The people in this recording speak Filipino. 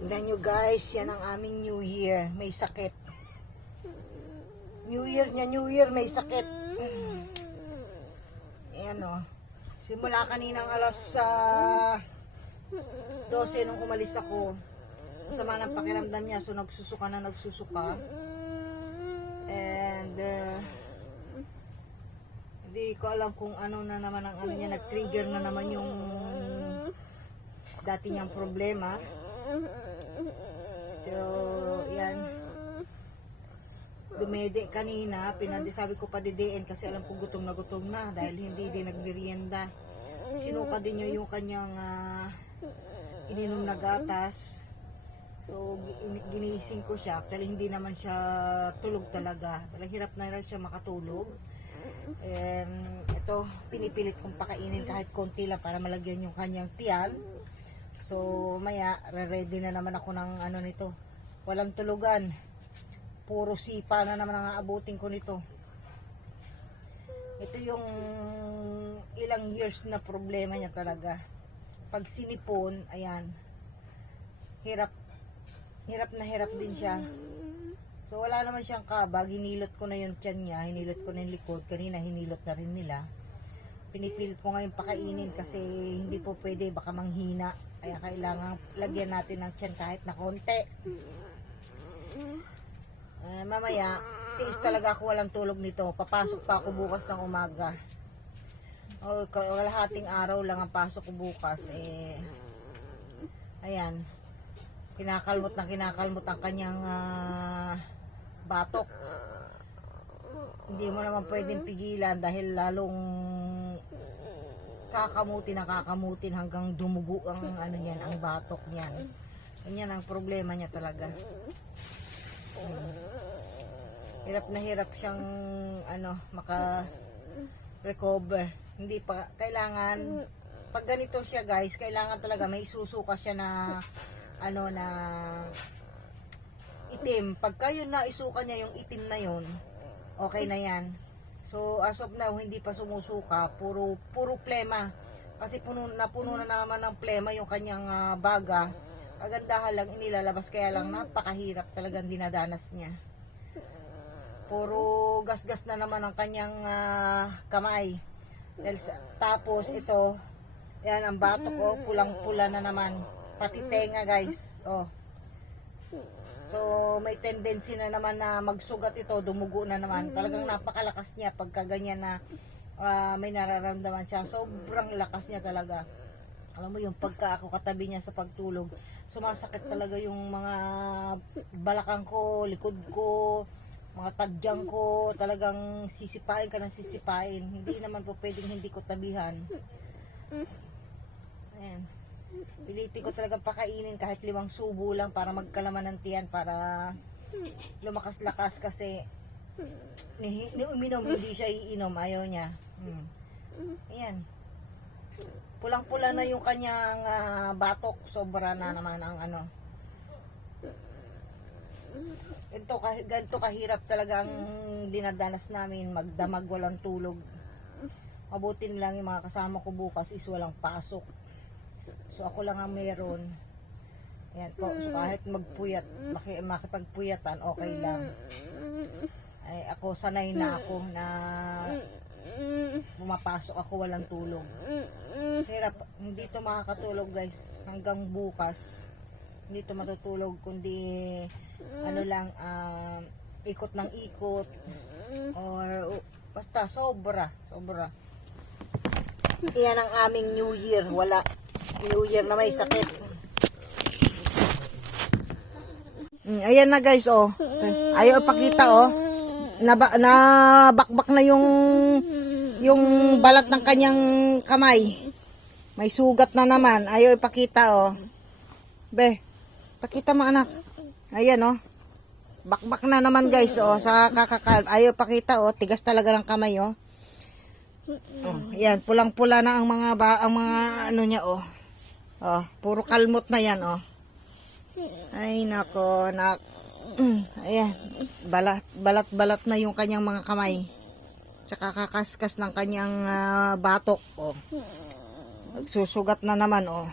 Tignan nyo guys, yan ang aming New Year. May sakit. New Year niya, New Year, may sakit. Ayan o. Simula kaninang alas sa 12 nung umalis ako. Masama ng pakiramdam niya, so nagsusuka na nagsusuka. And, uh, hindi ko alam kung ano na naman ang ano niya, nag-trigger na naman yung dati niyang problema. So, yan. Dumede kanina, pinandi sabi ko pa didiin kasi alam ko gutom na gutom na dahil hindi din nagmerienda. Sinuka din niya yung kanyang ah, ininom na gatas. So, gi- ginising ko siya. Pero hindi naman siya tulog talaga. Talagang hirap na hirap siya makatulog. And ito, pinipilit kong pakainin kahit konti lang para malagyan yung kanyang tiyan. So, maya, re-ready na naman ako ng ano nito. Walang tulugan. Puro sipa na naman ang aabutin ko nito. Ito yung ilang years na problema niya talaga. Pag sinipon, ayan, hirap, hirap na hirap din siya. So, wala naman siyang kaba. Hinilot ko na yung tiyan niya. Hinilot ko na yung likod. Kanina, hinilot na rin nila. Pinipilit ko ngayon pakainin kasi hindi po pwede. Baka manghina. Kaya kailangan lagyan natin ng tiyan kahit na konti. Eh, mamaya, tiis talaga ako walang tulog nito. Papasok pa ako bukas ng umaga. O, kalahating araw lang ang pasok ko bukas. Eh, ayan. Kinakalmot na kinakalmot ang kanyang ah, batok. Hindi mo naman pwedeng pigilan dahil lalong kakamutin na kakamutin hanggang dumugo ang ano niyan, ang batok niyan. Ganyan ang problema niya talaga. Hmm. Hirap na hirap siyang ano, maka recover. Hindi pa kailangan pag ganito siya guys, kailangan talaga may susuka siya na ano na itim. Pagka yun na isuka niya yung itim na yun, okay na yan. So as of now hindi pa sumusuka, puro puro plema. Kasi puno na puno na naman ng plema yung kanyang ah, baga. Kagandahan lang inilalabas kaya lang napakahirap talagang dinadanas niya. Puro gasgas na naman ang kanyang ah, kamay. Dahil tapos ito, yan ang batok ko, pulang-pula na naman. Pati tenga guys. Oh. So, may tendency na naman na magsugat ito, dumugo na naman. Talagang napakalakas niya pagka ganyan na ah, may nararamdaman siya. Sobrang lakas niya talaga. Alam mo yung pagka ako katabi niya sa pagtulog, sumasakit talaga yung mga balakang ko, likod ko, mga tadyang ko, talagang sisipain ka ng sisipain. Hindi naman po pwedeng hindi ko tabihan. Ayan. Pilitin ko talaga pakainin kahit limang subo lang para magkalaman ng tiyan para lumakas-lakas kasi ni, ni uminom, hindi siya iinom, ayaw niya. Hmm. Ayan. Pulang-pula na yung kanyang ah, batok, sobra na naman ang ano. Ito, kah- ganito kahirap talagang dinadanas namin, magdamag walang tulog. Mabuti lang yung mga kasama ko bukas is walang pasok. So ako lang ang meron. Ayan po. So kahit magpuyat, maki, makipagpuyatan, okay lang. Ay, ako sanay na ako na pumapasok ako walang tulog. Hirap, hindi to makakatulog guys hanggang bukas. Hindi to matutulog kundi ano lang um, ikot ng ikot or uh, basta sobra, sobra. Iyan ang aming New Year. Wala. Year na may sakit. Mm, ayan na guys, oh. Ayaw ipakita, oh. Naba, na bakbak na yung yung balat ng kanyang kamay. May sugat na naman. Ayaw ipakita, oh. Be, pakita mo anak. Ayan, oh. Bakbak na naman guys, oh. Sa kakakal. Ayaw ipakita, oh. Tigas talaga ng kamay, oh. Oh, yan, pulang-pula na ang mga ba, ang mga ano niya oh. Oh, puro kalmot na yan oh. Ay nako, nak. Ayan, balat balat balat na yung kanyang mga kamay. Tsaka kakaskas ng kanyang ah, batok oh. Nagsusugat na naman oh.